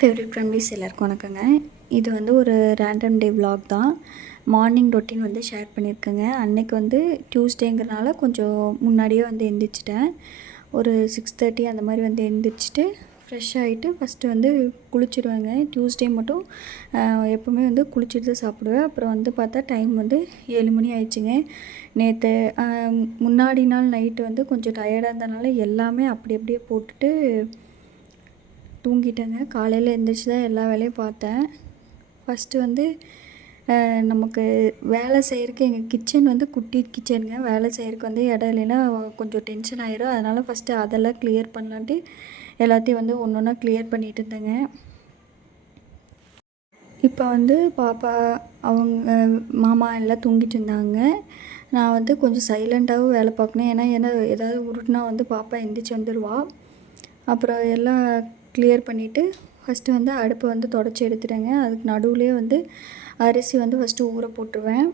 Favourite families எல்லாருக்கும் வணக்கங்க. இது வந்து ஒரு ரேண்டம் டே விலாக் தான். மார்னிங் ரொட்டீன் வந்து ஷேர் பண்ணியிருக்கேங்க. அன்னைக்கு வந்து டியூஸ்டேங்கிறனால கொஞ்சம் முன்னாடியே வந்து எந்திரிச்சிட்டேன். ஒரு 6:30 அந்த மாதிரி வந்து எந்திரிச்சிட்டு ஃப்ரெஷ் ஆகிட்டு ஃபஸ்ட்டு வந்து குளிச்சுடுவேங்க. டியூஸ்டே மட்டும் எப்போவுமே வந்து குளிச்சுட்டு தான் சாப்பிடுவேன். அப்புறம் வந்து பார்த்தா டைம் வந்து 7 மணி ஆயிடுச்சுங்க. நேற்று முன்னாடி நாள் நைட்டு வந்து கொஞ்சம் டயர்டாக இருந்தனால எல்லாமே அப்படியே போட்டுட்டு தூங்கிட்டேங்க. காலையில் எழுந்திரிச்சி தான் எல்லா வேலையும் பார்த்தேன். ஃபஸ்ட்டு வந்து நமக்கு வேலை செய்கிறக்கு எங்கள் கிச்சன் வந்து குட்டி கிச்சனுங்க. வேலை செய்கிறக்கு வந்து இடம் இல்லைன்னா கொஞ்சம் டென்ஷன் ஆயிரும். அதனால் ஃபஸ்ட்டு அதெல்லாம் கிளியர் பண்ணலான்ட்டு எல்லாத்தையும் வந்து ஒன்று ஒன்றா கிளியர் பண்ணிகிட்டு இருந்தேங்க. இப்போ வந்து பாப்பா அவங்க மாமா எல்லாம் தூங்கிட்டு இருந்தாங்க. நான் வந்து கொஞ்சம் சைலண்ட்டாகவும் வேலை பார்க்கணும். ஏன்னா ஏதாவது உருட்டுனா வந்து பாப்பா எந்திரிச்சு வந்துடுவா. அப்புறம் எல்லாம் கிளியர் பண்ணிவிட்டு ஃபஸ்ட்டு வந்து அடுப்பை வந்து தொடச்சி எடுத்துட்டேங்க. அதுக்கு நடுவுலேயே வந்து அரிசி வந்து ஃபஸ்ட்டு ஊற போட்டுருவேன்.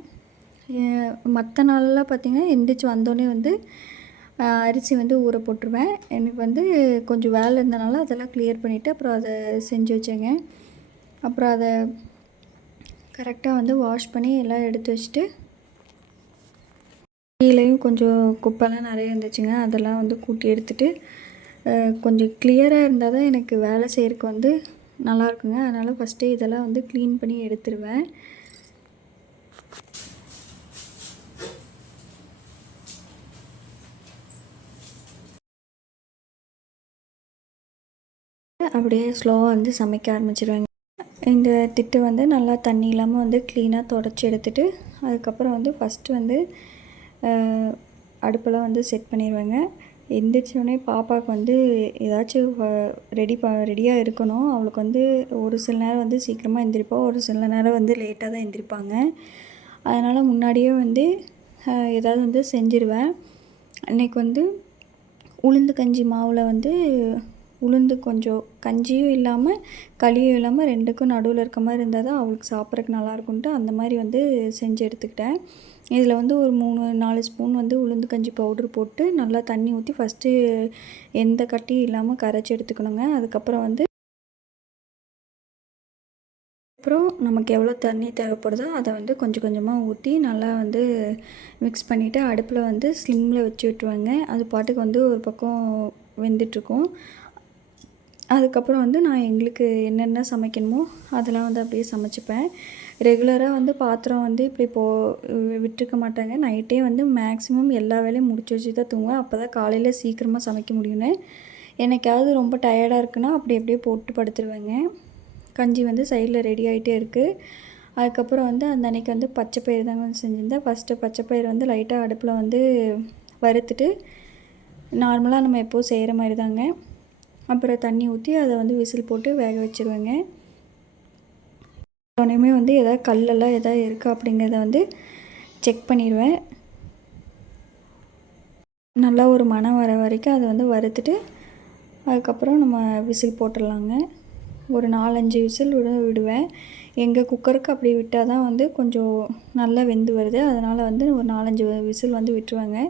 மற்ற நாளெலாம் பார்த்திங்கன்னா எந்திரிச்சு வந்தோடனே வந்து அரிசி வந்து ஊற போட்டுருவேன். எனக்கு வந்து கொஞ்சம் வேலை இருந்தனால அதெல்லாம் கிளியர் பண்ணிவிட்டு அப்புறம் அதை செஞ்சு வச்சேங்க. அப்புறம் அதை கரெக்டாக வந்து வாஷ் பண்ணி எல்லாம் எடுத்து வச்சுட்டு கீழேயும் கொஞ்சம் குப்பைலாம் நிறைய இருந்துச்சுங்க. அதெல்லாம் வந்து கூட்டி எடுத்துகிட்டு கொஞ்சம் கிளியராக இருந்தால் தான் எனக்கு வேலை செய்கிறதுக்கு வந்து நல்லாயிருக்குங்க. அதனால் ஃபஸ்ட்டே இதெல்லாம் வந்து க்ளீன் பண்ணி எடுத்துருவேன். அப்படியே ஸ்லோவாக வந்து சமைக்க ஆரம்பிச்சிடுவேங்க. இந்த திட்டு வந்து நல்லா தண்ணி இல்லாமல் வந்து க்ளீனாக தொடச்சி எடுத்துகிட்டு அதுக்கப்புறம் வந்து ஃபஸ்ட்டு வந்து அடுப்பெல்லாம் வந்து செட் பண்ணிடுவேங்க. எந்திரிச்சோடனே பாப்பாவுக்கு வந்து ஏதாச்சும் ரெடியாக இருக்கணும். அவளுக்கு வந்து ஒரு சில நேரம் வந்து சீக்கிரமாக எந்திரிப்பா, ஒரு சில நேரம் வந்து லேட்டாக தான் எந்திரிப்பாங்க. அதனால் முன்னாடியே வந்து ஏதாவது வந்து செஞ்சிடுவேன். அன்றைக்கி வந்து உளுந்து கஞ்சி மாவில் வந்து உளுந்து கொஞ்சம் கஞ்சியும் இல்லாமல் களியும் இல்லாமல் ரெண்டுக்கும் நடுவில் இருக்க மாதிரி இருந்தால் தான் அவளுக்கு சாப்பிட்றதுக்கு நல்லாயிருக்குன்ட்டு அந்த மாதிரி வந்து செஞ்சு எடுத்துக்கிட்டேன். இதில் வந்து ஒரு 3-4 ஸ்பூன் வந்து உளுந்து கஞ்சி பவுட்ரு போட்டு நல்லா தண்ணி ஊற்றி ஃபஸ்ட்டு எந்த கட்டியும் இல்லாமல் கரைச்சி எடுத்துக்கணுங்க. அதுக்கப்புறம் வந்து அப்புறம் நமக்கு எவ்வளோ தண்ணி தேவைப்படுதோ அதை வந்து கொஞ்சம் கொஞ்சமாக ஊற்றி நல்லா வந்து மிக்ஸ் பண்ணிவிட்டு அடுப்பில் வந்து ஸ்லிம்மில் வச்சு விட்டுருவேங்க. அது பாட்டுக்கு வந்து ஒரு பக்கம் வெந்துட்டுருக்கும். அதுக்கப்புறம் வந்து நான் எங்களுக்கு என்னென்ன சமைக்கணுமோ அதெல்லாம் வந்து அப்படியே சமைச்சிப்பேன். ரெகுலராக வந்து பாத்திரம் வந்து இப்படி விட்டுருக்க மாட்டாங்க. நைட்டே வந்து மேக்ஸிமம் எல்லா வேலையும் முடிச்சு வச்சு தான் தூங்குவேன். அப்போ தான் காலையில் சீக்கிரமாக சமைக்க முடியும்னு. எனக்காவது ரொம்ப டயர்டாக இருக்குன்னா அப்படியே போட்டு படுத்துருவேங்க. கஞ்சி வந்து சைடில் ரெடி ஆகிட்டே இருக்குது. அதுக்கப்புறம் வந்து அந்த அன்றைக்கி வந்து பச்சைப்பயிறு தாங்க வந்து செஞ்சுருந்தேன். ஃபஸ்ட்டு பச்சைப்பயிறு வந்து லைட்டாக அடுப்பில் வந்து வறுத்துட்டு நார்மலாக நம்ம எப்போது செய்கிற மாதிரி தாங்க. அப்புறம் தண்ணி ஊற்றி அதை வந்து விசில் போட்டு வேக வச்சுருவேங்க. உடனே வந்து எதாவது கல்லெல்லாம் எதாவது இருக்கா அப்படிங்கிறத வந்து செக் பண்ணிடுவேன். நல்லா ஒரு மணம் வர வரைக்கும் அதை வந்து வறுத்துட்டு அதுக்கப்புறம் நம்ம விசில் போட்டுடலாங்க. ஒரு 4-5 விசில் விடுவேன். எங்கள் குக்கருக்கு அப்படி விட்டால் தான் வந்து கொஞ்சம் நல்லா வெந்து வருது. அதனால் வந்து ஒரு 4-5 விசில் வந்து விட்டுருவேங்க.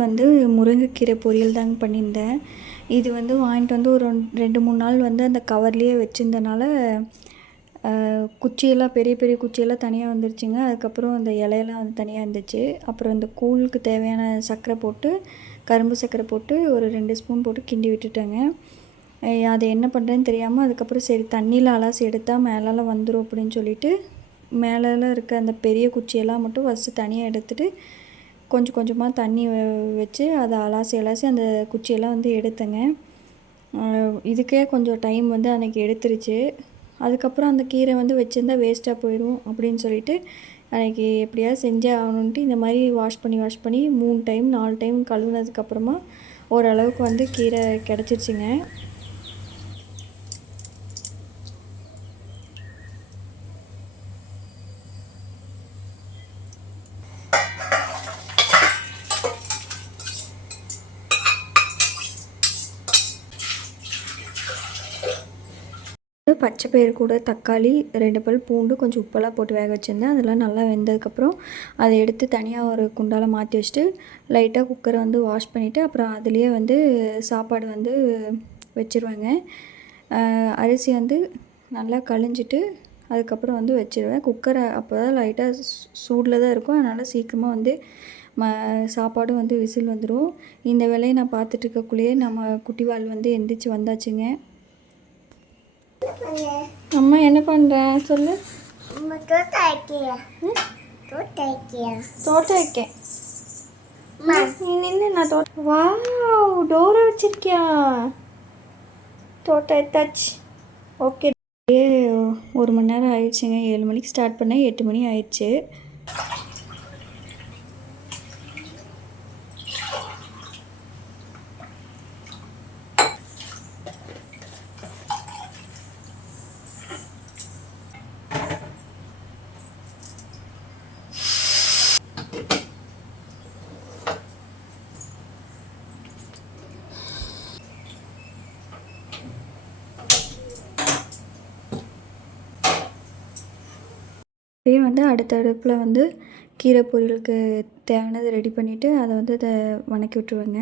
வந்து முருங்கைக்கீரை பொரியல் தாங்க பண்ணியிருந்தேன். இது வந்து வாங்கிட்டு வந்து ஒரு 2-3 நாள் வந்து அந்த கவர்லேயே வச்சுருந்தனால குச்சியெல்லாம் பெரிய பெரிய குச்சியெல்லாம் தனியாக வந்துருச்சுங்க. அதுக்கப்புறம் அந்த இலையெல்லாம் வந்து தனியாக இருந்துச்சு. அப்புறம் இந்த கூழுக்கு தேவையான சர்க்கரை போட்டு, கரும்பு சர்க்கரை போட்டு ஒரு 2 ஸ்பூன் போட்டு கிண்டி விட்டுட்டேங்க. அது என்ன பண்ணுறேன்னு தெரியாமல் அதுக்கப்புறம் சரி தண்ணியில் அலசி எடுத்தால் மேலெல்லாம் வந்துடும் அப்படின்னு சொல்லிட்டு, மேலெல்லாம் இருக்க அந்த பெரிய குச்சியெல்லாம் மட்டும் ஃபஸ்ட்டு தனியாக எடுத்துகிட்டு கொஞ்சம் கொஞ்சமாக தண்ணி வச்சு அதை அலாசி அந்த குச்சியெல்லாம் வந்து எடுத்தேங்க. இதுக்கே கொஞ்சம் டைம் வந்து அன்றைக்கி எடுத்துருச்சு. அதுக்கப்புறம் அந்த கீரை வந்து வச்சுருந்தா வேஸ்ட்டாக போயிடும் அப்படின்னு சொல்லிட்டு அன்றைக்கி எப்படியாவது செஞ்சே ஆகணுன்ட்டு இந்த மாதிரி வாஷ் பண்ணி 3 டைம் 4 டைம் கழுவுனதுக்கப்புறமா ஓரளவுக்கு வந்து கீரை கிடச்சிருச்சுங்க. பச்சை பயிறு கூட தக்காளி 2 பல் பூண்டு கொஞ்சம் உப்பெல்லாம் போட்டு வேக வச்சுருந்தேன். அதெல்லாம் நல்லா வெந்ததுக்கப்புறம் அதை எடுத்து தனியாக ஒரு குண்டால் மாற்றி வச்சுட்டு லைட்டாக குக்கரை வந்து வாஷ் பண்ணிவிட்டு அப்புறம் அதுலேயே வந்து சாப்பாடு வந்து வச்சுருவேங்க. அரிசி வந்து நல்லா கழிஞ்சிட்டு அதுக்கப்புறம் வந்து வச்சுருவேன். குக்கரை அப்போ தான் லைட்டாக சூடில் தான் இருக்கும். அதனால் சீக்கிரமாக வந்து சாப்பாடும் வந்து விசில் வந்துடும். இந்த வேலையை நான் பார்த்துட்ருக்கக்குள்ளேயே நம்ம குட்டிவால் வந்து எந்திரிச்சு வந்தாச்சுங்க. அம்மா என்ன பண்ணுற சொல்லு. தோட்டம் வைக்கேன். நீ நின்று நான் தோட்டம். வாவ், டோரை வச்சிருக்கியா? தோட்டம் எடுத்தாச்சு. ஓகே. 1 மணி நேரம் ஆயிடுச்சுங்க. 7 மணிக்கு ஸ்டார்ட் பண்ணேன், 8 மணி ஆயிடுச்சு. அப்படியே வந்து அடுத்த அடுப்பில் வந்து கீரை பொரியலுக்கு தேவையானது ரெடி பண்ணிவிட்டு அதை வந்து அதை வதக்கி விட்ருவேங்க.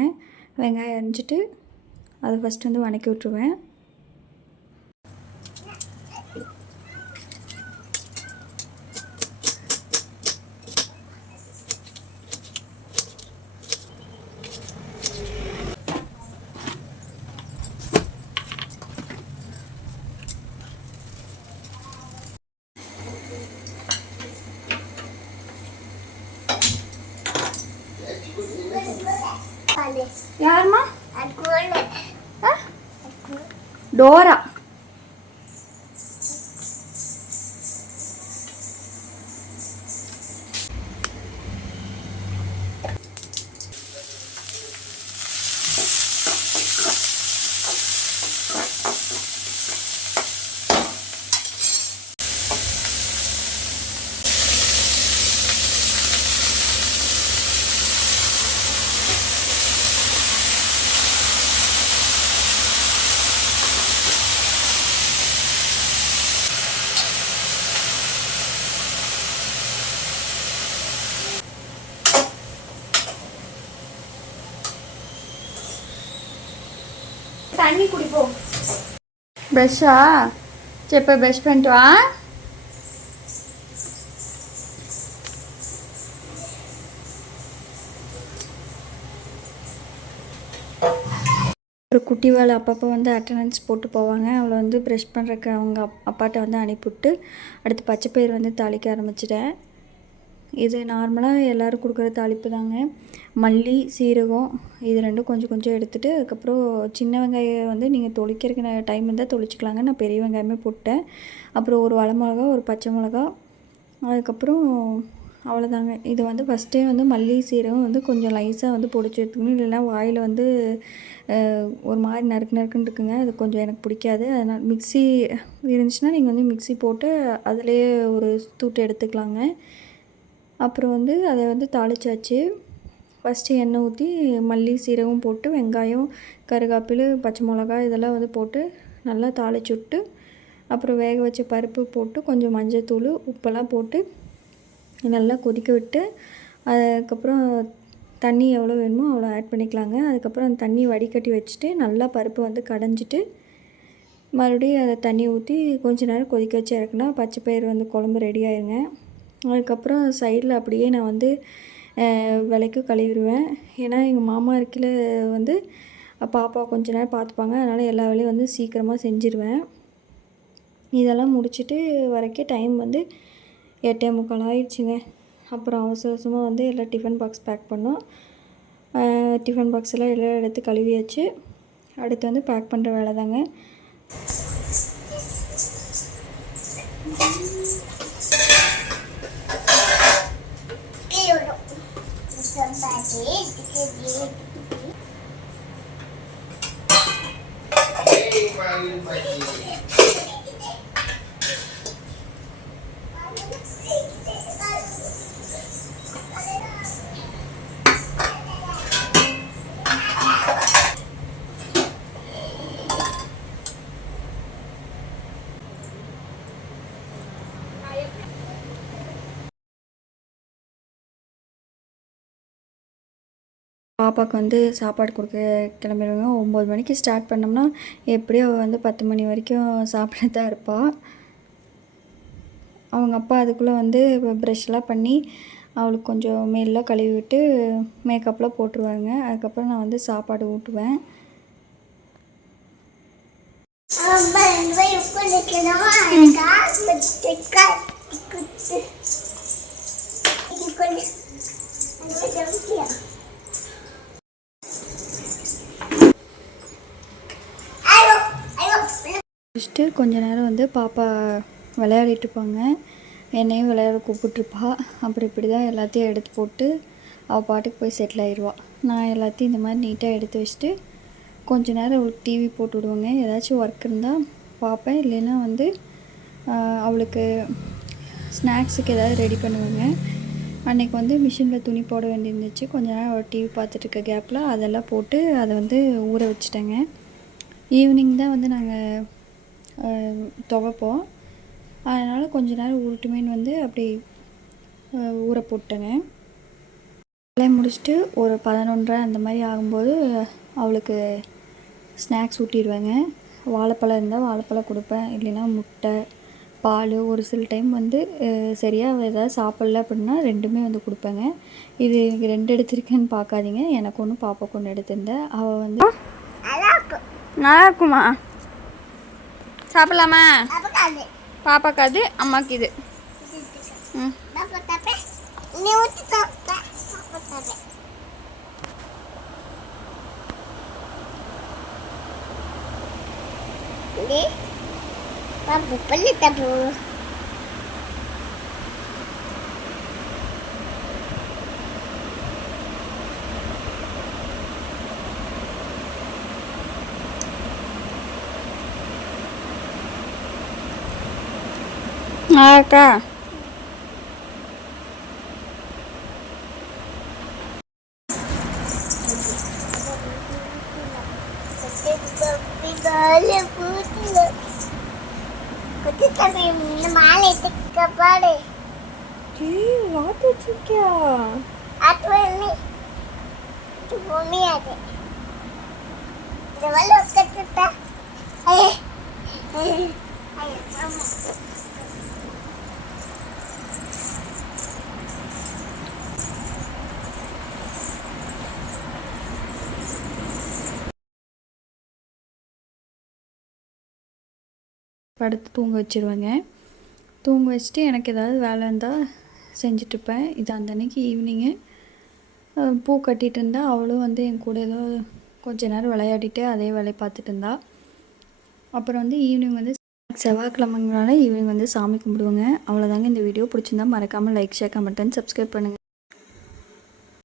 வெங்காயம் அரிஞ்சிட்டு அதை ஃபஸ்ட்டு வந்து வதக்கி விட்ருவேன். யாருமா? டோரா. தண்ணி குடிப்போம். ப்ரெஷ்ஷா? சரி இப்போ ப்ரெஷ் பண்ணிட்டு வா. ஒரு குட்டி வேலை அப்பப்போ வந்து அட்டண்டன்ஸ் போட்டு போவாங்க. அவளை வந்து ப்ரெஷ் பண்ணுறக்கு அவங்க அப்பாட்ட வந்து அனுப்பிவிட்டு அடுத்து பச்சைப்பயிறு வந்து தாளிக்க ஆரம்பிச்சிட்டேன். இது நார்மலாக எல்லோரும் கொடுக்குற தாளிப்பு தாங்க. மல்லி, சீரகம் இது 2ம் கொஞ்சம் கொஞ்சம் எடுத்துகிட்டு அதுக்கப்புறம் சின்ன வெங்காயம் வந்து நீங்கள் தொளிக்கிறதுக்கு டைம் இருந்தால் தொளிச்சிக்கலாங்க. நான் பெரிய வெங்காயமே போட்டேன். அப்புறம் ஒரு வரமிளகா, ஒரு பச்சை மிளகா, அதுக்கப்புறம் அவ்வளோதாங்க. இது வந்து ஃபஸ்ட்டே வந்து மல்லி, சீரகம் வந்து கொஞ்சம் லைஸாக வந்து பொடிச்சு எடுத்துக்கணும். இல்லைன்னா வாயில் வந்து ஒரு மாதிரி நறுக்குன்னு இருக்குங்க. அது கொஞ்சம் எனக்கு பிடிக்காது. அதனால் மிக்ஸி இருந்துச்சுன்னா நீங்கள் வந்து மிக்ஸி போட்டு அதிலேயே ஒரு தூட்டு எடுத்துக்கலாங்க. அப்புறம் வந்து அதை வந்து தாளிச்சாச்சு. ஃபஸ்ட்டு எண்ணெய் ஊற்றி மல்லி, சீரகம் போட்டு வெங்காயம், கருவேப்பிலை, பச்சை மிளகா இதெல்லாம் வந்து போட்டு நல்லா தாளிச்சு விட்டு அப்புறம் வேக வச்ச பருப்பு போட்டு கொஞ்சம் மஞ்சள்தூள், உப்பெல்லாம் போட்டு நல்லா கொதிக்க விட்டு அதுக்கப்புறம் தண்ணி எவ்வளோ வேணுமோ அவ்வளோ ஆட் பண்ணிக்கலாங்க. அதுக்கப்புறம் அந்த தண்ணி வடிகட்டி வச்சுட்டு நல்லா பருப்பு வந்து கடைஞ்சிட்டு மறுபடியும் அதை தண்ணி ஊற்றி கொஞ்ச நேரம் கொதிக்க வச்சு இறக்குனா பச்சை பயிறு வந்து குழம்பு ரெடி ஆயிருங்க. அதுக்கப்புறம் சைடில் அப்படியே நான் வந்து விளக்கு கழுவிடுவேன். ஏன்னா எங்கள் மாமா இருக்கையில் வந்து பாப்பா கொஞ்ச நேரம் பார்த்துப்பாங்க. அதனால் எல்லா வேலையும் வந்து சீக்கிரமாக செஞ்சுருவேன். இதெல்லாம் முடிச்சுட்டு வரைக்கும் டைம் வந்து 8:45 ஆயிடுச்சுங்க. அப்புறம் அவசர அவசரமாக வந்து எல்லாம் டிஃபன் பாக்ஸ் பேக் பண்ணோம். டிஃபன் பாக்ஸ் எல்லாம் எடுத்து கழுவியாச்சு. அடுத்து வந்து பேக் பண்ணுற வேலை தாங்க. பாப்பாவுக்கு வந்து சாப்பாடு கொடுக்க கிளம்பிடுவேங்க. 9 மணிக்கு ஸ்டார்ட் பண்ணோம்னா எப்படியும் அவள் வந்து 10 மணி வரைக்கும் சாப்பிட தான் இருப்பாள். அவங்க அப்பா அதுக்குள்ளே வந்து ப்ரஷ்லாம் பண்ணி அவளுக்கு கொஞ்சம் மேலெலாம் கழுவி விட்டு மேக்கப்லாம் போட்டுருவாங்க. அதுக்கப்புறம் நான் வந்து சாப்பாடு ஊட்டுவேன். முடிச்சுட்டு கொஞ்ச நேரம் வந்து பாப்பா விளையாடிட்டு இருப்பாங்க. என்னையும் விளையாட கூப்பிட்ருப்பா. அப்புறம் இப்படி தான் எல்லாத்தையும் எடுத்து போட்டு அவள் பாட்டுக்கு போய் செட்டில் ஆயிடுவாள். நான் எல்லாத்தையும் இந்த மாதிரி நீட்டாக எடுத்து வச்சுட்டு கொஞ்ச நேரம் அவளுக்கு டிவி போட்டு விடுவேங்க. ஏதாச்சும் ஒர்க் இருந்தால் பார்ப்பேன். இல்லைன்னா வந்து அவளுக்கு ஸ்நாக்ஸுக்கு ஏதாவது ரெடி பண்ணுவேங்க. அன்றைக்கி வந்து மிஷினில் துணி போட வேண்டியிருந்துச்சு. கொஞ்ச நேரம் அவள் டிவி பார்த்துட்டு இருக்க கேப்பில் அதெல்லாம் போட்டு அதை வந்து ஊற வச்சுட்டேங்க. ஈவினிங் தான் வந்து நாங்கள் துவைப்போம். அதனால் கொஞ்ச நேரம் ஊறட்டுமேன்னு வந்து அப்படி ஊற போட்டேங்க. வேலையை முடிச்சுட்டு ஒரு 11:30 அந்த மாதிரி ஆகும்போது அவளுக்கு ஸ்நாக்ஸ் ஊட்டிடுவேங்க. வாழைப்பழம் இருந்தால் வாழைப்பழம் கொடுப்பேன். இல்லைன்னா முட்டை, பால். ஒரு சில டைம் வந்து சரியாக ஏதாவது சாப்பிட்ல அப்படின்னா 2மே வந்து கொடுப்பேங்க. இது 2 எடுத்திருக்கேன்னு பார்க்காதீங்க. எனக்கு ஒன்று பாப்பாவுக்கு ஒன்று எடுத்திருந்தேன். அவள் வந்து நல்லா இருக்குமா? சாப்பிட்லாமா? பாப்பாக்கு அது, அம்மாக்கு இது. அக்கா வாத்து வச்சிருக்கியா? படுத்து தூங்க வச்சுருவேங்க. தூங்க வச்சுட்டு எனக்கு ஏதாவது வேலை இருந்தால் செஞ்சிட்ருப்பேன். இது அந்த அன்றைக்கி ஈவினிங்கு பூ கட்டிகிட்டு இருந்தால் அவளும் வந்து என் கூட ஏதோ கொஞ்ச நேரம் விளையாடிட்டு அதே வேலையை பார்த்துட்டு இருந்தா. அப்புறம் வந்து ஈவினிங் வந்து செவ்வாய்க்கிழமைங்கனால ஈவினிங் வந்து சாமி கும்பிடுவோங்க. அவ்வளோதாங்க இந்த வீடியோ. பிடிச்சிருந்தா மறக்காமல் like, share, comment and subscribe பண்ணுங்கள்.